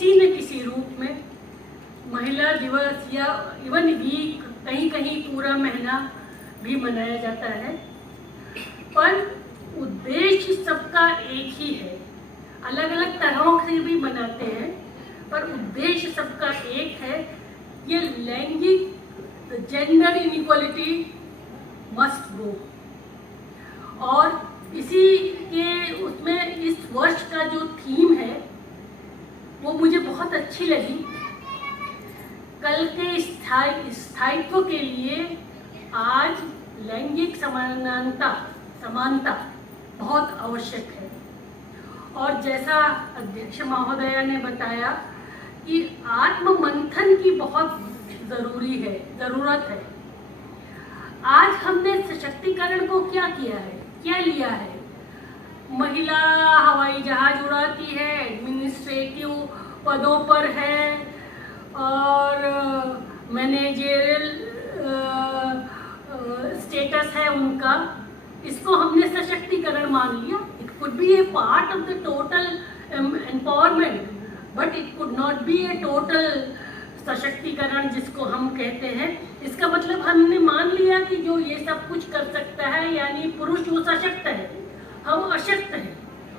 किसी न किसी रूप में महिला दिवस या इवन वीक, कहीं कहीं पूरा महीना भी मनाया जाता है, पर उद्देश्य सबका एक ही है। अलग अलग तरहों से भी मनाते हैं, पर उद्देश्य सबका एक है। ये लैंगिक जेंडर इनइक्वालिटी मस्ट गो। और इसी के उसमें इस वर्ष का जो थीम है वो मुझे बहुत अच्छी लगी। कल के स्थायित्व के लिए आज लैंगिक समानता बहुत आवश्यक है। और जैसा अध्यक्ष महोदया ने बताया कि आत्म मंथन की बहुत ज़रूरत है। आज हमने सशक्तिकरण को क्या किया है, क्या लिया है? महिला हवाई जहाज उड़ाती है, एडमिनिस्ट्रेटिव पदों पर है और मैनेजरियल स्टेटस है उनका। इसको हमने सशक्तिकरण मान लिया। It could be A part of the total empowerment, but it could not be A total सशक्तिकरण जिसको हम कहते हैं। इसका मतलब हमने मान लिया कि जो ये सब कुछ कर सकता है, यानी पुरुष वो सशक्त है, हम अशक्त हैं,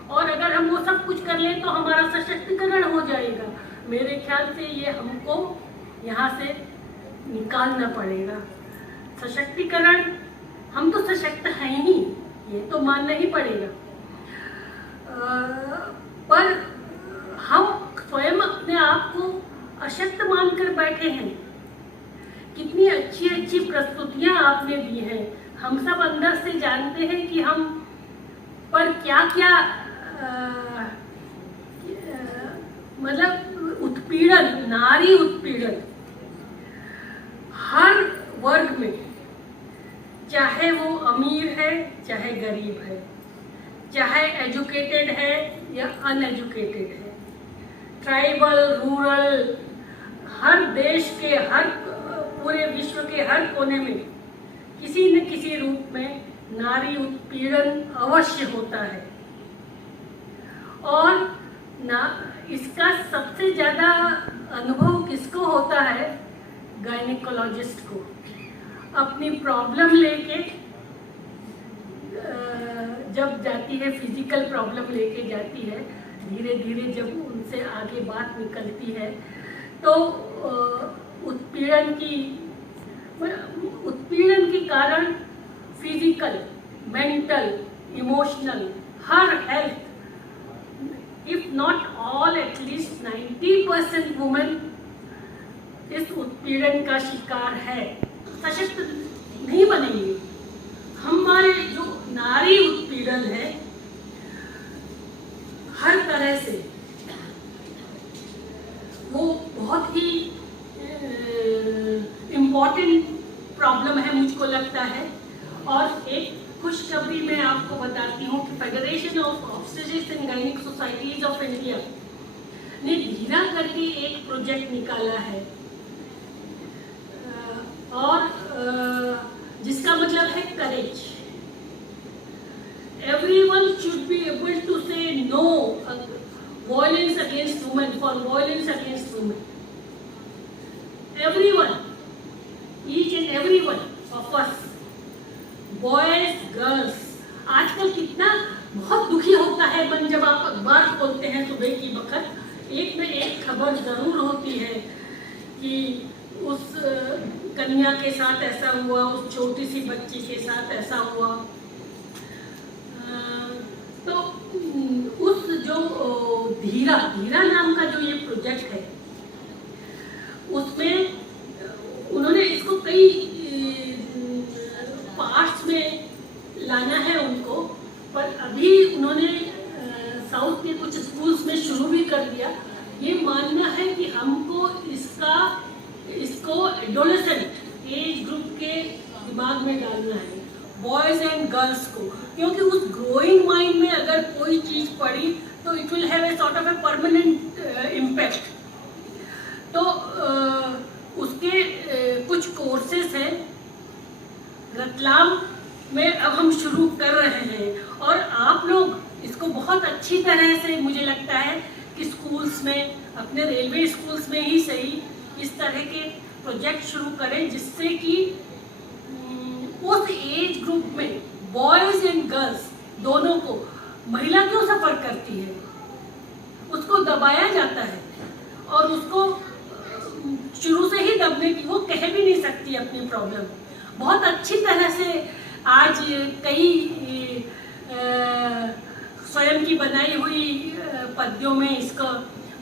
और अगर हम वो सब कुछ कर लें तो हमारा सशक्तिकरण हो जाएगा। मेरे ख्याल से ये हमको यहाँ से निकालना पड़ेगा। सशक्तिकरण, हम तो सशक्त हैं ही, ये तो मानना ही पड़ेगा, पर हम स्वयं अपने आप को अशक्त मानकर बैठे हैं। कितनी अच्छी अच्छी प्रस्तुतियां आपने दी हैं। हम सब अंदर से जानते हैं कि हम पर क्या क्या मतलब उत्पीड़न, नारी उत्पीड़न हर वर्ग में, चाहे वो अमीर है चाहे गरीब है, चाहे एजुकेटेड है या अनएजुकेटेड है, ट्राइबल, रूरल, हर देश के, हर पूरे विश्व के हर कोने में किसी न किसी रूप में नारी उत्पीड़न अवश्य होता है। और इसका सबसे ज़्यादा अनुभव किसको होता है? गायनेकोलॉजिस्ट को। अपनी प्रॉब्लम लेके जब जाती है, फिजिकल प्रॉब्लम लेके जाती है, धीरे धीरे जब उनसे आगे बात निकलती है तो उत्पीड़न के कारण physical, mental, emotional, her health, if not all, at least 90% women इस उत्पीड़न का शिकार है। सशक्त नहीं बनेंगे। हमारे जो नारी उत्पीड़न है हर तरह से, वो बहुत ही इम्पॉर्टेंट प्रॉब्लम है मुझको लगता है। और एक खुशखबरी मैं आपको बताती हूँ कि federation of obstetrics and gynaec societies of India ने धीरा करके एक प्रोजेक्ट निकाला है, और जिसका मतलब है करेज। Everyone should be able to say no violence against women, for violence against women. Everyone, each and everyone of us, boys, girls. आजकल कितना बहुत दुखी होता है मन जब आप अखबार खोलते हैं सुबह की वक्त, एक में एक खबर जरूर होती है कि उस कन्या के साथ ऐसा हुआ, उस छोटी सी बच्ची के साथ ऐसा हुआ। तो उस जो धीरा नाम का जो ये प्रोजेक्ट है, उसमें उन्होंने इसको कई पार्ट्स में लाना है उनको, पर अभी उन्होंने साउथ के कुछ स्कूल्स में शुरू भी कर दिया। ये मानना है कि हमको इसको एडोलेसेंट एज ग्रुप के दिमाग में डालना है, बॉयज एंड गर्ल्स को, क्योंकि उस ग्रोइंग माइंड में अगर कोई चीज पड़ी तो it will have a sort of a permanent impact. तो उसके कुछ कोर्सेस हैं रतलाम में अब हम शुरू कर रहे हैं, और आप लोग इसको बहुत अच्छी तरह से, मुझे लगता है कि स्कूल्स में अपने रेलवे स्कूल्स में ही सही इस तरह के प्रोजेक्ट शुरू करें जिससे कि उस एज ग्रुप में बॉयज़ एंड गर्ल्स दोनों को, महिला क्यों सफ़र करती है, उसको दबाया जाता है और उसको शुरू से ही दबने की, वो कह भी नहीं सकती अपनी प्रॉब्लम। बहुत अच्छी तरह से आज कई स्वयं की बनाई हुई पद्यों में इसका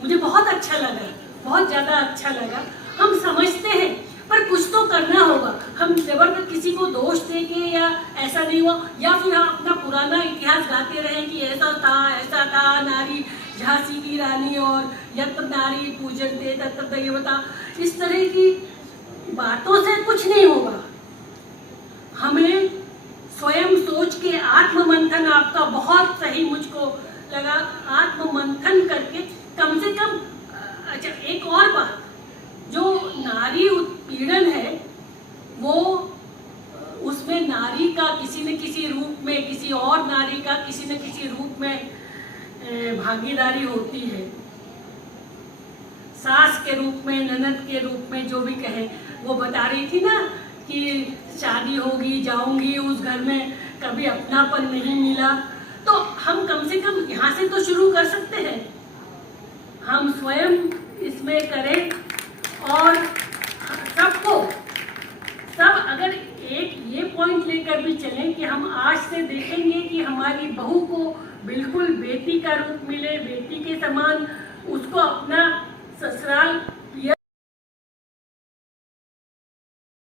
मुझे बहुत अच्छा लगा, बहुत ज़्यादा अच्छा लगा। हम समझते हैं पर कुछ तो करना होगा। हम जबरदस्त किसी को दोष देंगे या ऐसा नहीं हुआ, या फिर हम अपना पुराना इतिहास गाते रहें कि ऐसा था, नारी झांसी की रानी और यत्र नारी पूजन थे तत्र दैवता, इस तरह की बातों से कुछ नहीं होगा। हमें स्वयं सोच के आत्ममंथन, आपका बहुत सही मुझको लगा, आत्ममंथन करके कम से कम। अच्छा, एक और बात, जो नारी उत्पीड़न है वो उसमें नारी का किसी न किसी रूप में, किसी और नारी का किसी न किसी रूप में भागीदारी होती है, सास के रूप में, ननद के रूप में, जो भी कहे। वो बता रही थी ना कि शादी होगी, जाऊंगी उस घर में, कभी अपनापन नहीं मिला। तो हम कम से कम यहाँ से तो शुरू कर सकते हैं, हम स्वयं इसमें करें और सब अगर एक ये पॉइंट लेकर भी चलें कि हम आज से देखेंगे कि हमारी बहू को बिल्कुल बेटी का रूप मिले, बेटी के समान उसको अपना ससुराल